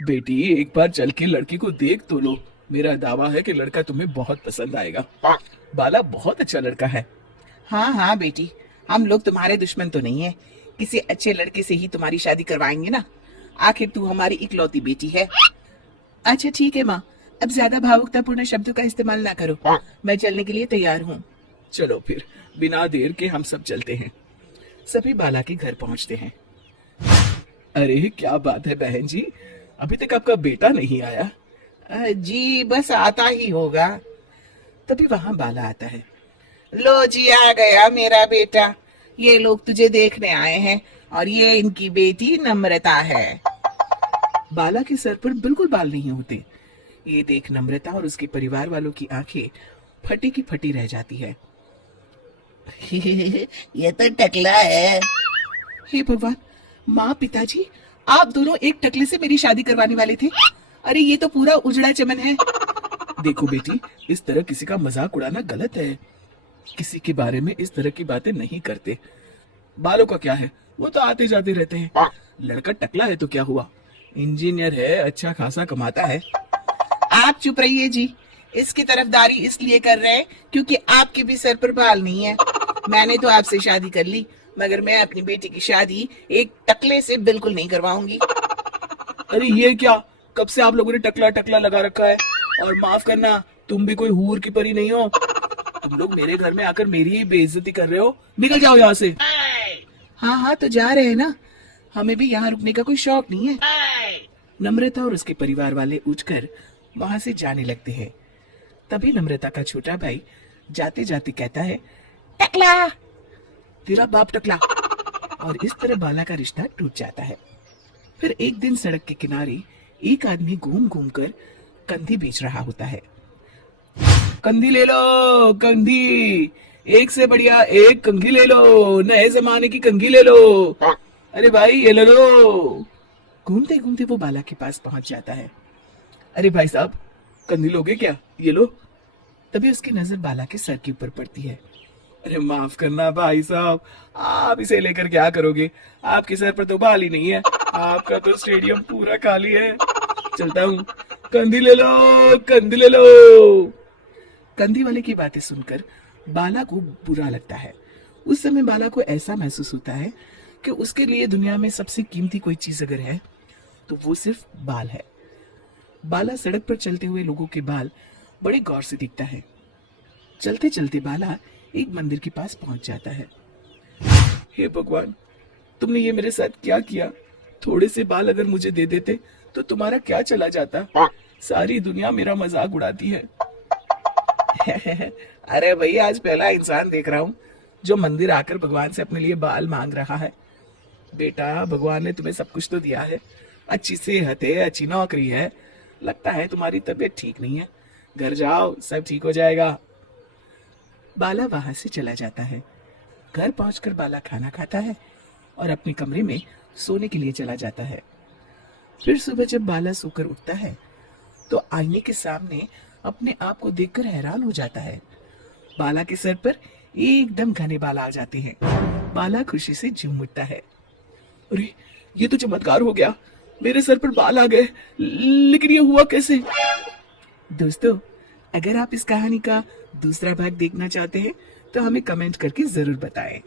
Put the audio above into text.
बेटी एक बार चल के लड़की को देख तो लो। मेरा दावा है कि लड़का तुम्हें बहुत पसंद आएगा। बाला बहुत अच्छा लड़का है। हाँ हाँ बेटी, हम लोग तुम्हारे दुश्मन तो नहीं है। किसी अच्छे लड़के से ही तुम्हारी शादी करवाएंगे ना। आखिर तू हमारी इकलौती बेटी है। अच्छा ठीक है माँ, अब ज्यादा भावुकतापूर्ण शब्दों का इस्तेमाल ना करो। मैं चलने के लिए तैयार हूँ। चलो फिर बिना देर के हम सब चलते हैं। सभी बाला के घर पहुंचते हैं। अरे क्या बात है बहन जी, अभी तक आपका बेटा नहीं आया। जी बस आता ही होगा। तभी वहां बाला आता है। लो जी, आ गया मेरा बेटा। ये लोग तुझे देखने आए हैं और ये इनकी बेटी नम्रता है। बाला के सर पर बिल्कुल बाल नहीं होते। ये देख नम्रता और उसके परिवार वालों की आंखें फटी की फटी रह जाती है। ये तो टकला है। हे भगवान, माँ पिताजी, आप दोनों एक टकले से मेरी शादी करवाने वाले थे। अरे ये तो पूरा उजड़ा चमन है। देखो बेटी, इस तरह किसी का मजाक उड़ाना गलत है। किसी के बारे में इस तरह की बातें नहीं करते। बालों का क्या है, वो तो आते जाते रहते हैं। लड़का टकला है तो क्या हुआ, इंजीनियर है, अच्छा खासा कमाता है। आप चुप रहिए जी। इसकी तरफदारी इसलिए कर रहे हैं क्योंकि आपके भी सर पर बाल नहीं है। मैंने तो आपसे शादी कर ली, मगर मैं अपनी बेटी की शादी एक टकले से बिल्कुल नहीं करवाऊंगी। अरे ये क्या, कब से आप लोगों ने टकला टकला लगा रखा है। और माफ करना, तुम भी कोई हूर की परी नहीं हो। तुम लोग मेरे घर में आकर मेरी ही बेइज्जती कर रहे हो। निकल जाओ यहाँ से। हाँ हाँ तो जा रहे हैं ना, हमें भी यहाँ रुकने का कोई शौक नहीं है। नम्रता और उसके परिवार वाले उठकर वहां से जाने लगते हैं। तभी नम्रता का छोटा भाई जाते जाते कहता है, टकला। तेरा बाप टकला। और इस तरह बाला का रिश्ता टूट जाता है। फिर एक दिन सड़क के किनारे एक आदमी घूम घूम कर कंधी बेच रहा होता है। कंधी ले लो कंधी, एक से बढ़िया एक कंघी ले लो, नए जमाने की कंघी ले लो। अरे भाई ये ले लो। घूमते घूमते वो बाला के पास पहुंच जाता है। अरे भाई साहब, कंधी लोगे क्या, ये लो। तभी उसकी नजर बाला के सर के ऊपर पड़ती है। अरे माफ करना भाई साहब, आप इसे लेकर क्या करोगे, आपके सर पर तो बाल ही नहीं है। आपका तो स्टेडियम पूरा खाली है। चलता हूँ, कंधी ले लो कंधी ले लो। कंधी वाले की बातें सुनकर बाला को बुरा लगता है। उस समय बाला को ऐसा महसूस होता है कि उसके लिए दुनिया में सबसे कीमती कोई चीज अगर है तो वो सिर्फ बाल है। बाला सड़क पर चलते हुए लोगों के बाल बड़े गौर से देखता है। चलते चलते बाला एक मंदिर के पास पहुंच जाता है। हे भगवान, तुमने ये मेरे साथ क्या किया। थोड़े से बाल अगर मुझे दे देते तो तुम्हारा क्या चला जाता। सारी दुनिया मेरा मजाक उड़ाती है। अरे भाई, आज पहला इंसान देख रहा हूँ जो मंदिर आकर भगवान से अपने लिए बाल मांग रहा है। बेटा, भगवान ने तुम्हें सब कुछ तो दिया है। अच्छी सेहत है, अच्छी नौकरी है। लगता है तुम्हारी तबीयत ठीक नहीं है। घर जाओ, सब ठीक हो जाएगा। बाला वहां से चला जाता है। घर पहुंचकर बाला खाना खाता है और अपने कमरे में सोने के लिए चला जाता है। फिर सुबह जब बाला सोकर उठता है तो आईने के सामने अपने आप को देखकर हैरान हो जाता है। बाला के सर पर एकदम घने बाल आ जाते हैं। बाला खुशी से झूम उठता है। अरे ये तो चमत्कार हो गया, मेरे सर पर बाल आ गए। लेकिन ये हुआ कैसे। दोस्तों, अगर आप इस कहानी का दूसरा भाग देखना चाहते हैं तो हमें कमेंट करके जरूर बताएं।